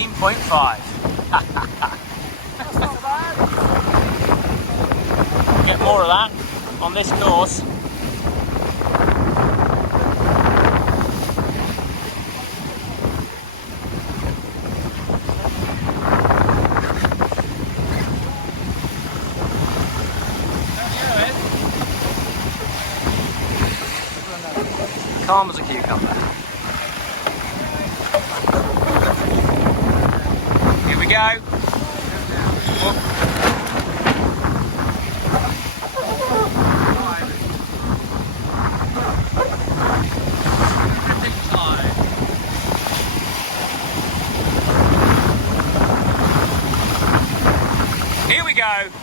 16.5. Get more of that on this course. Calm as a cucumber. Here we go. Here we go.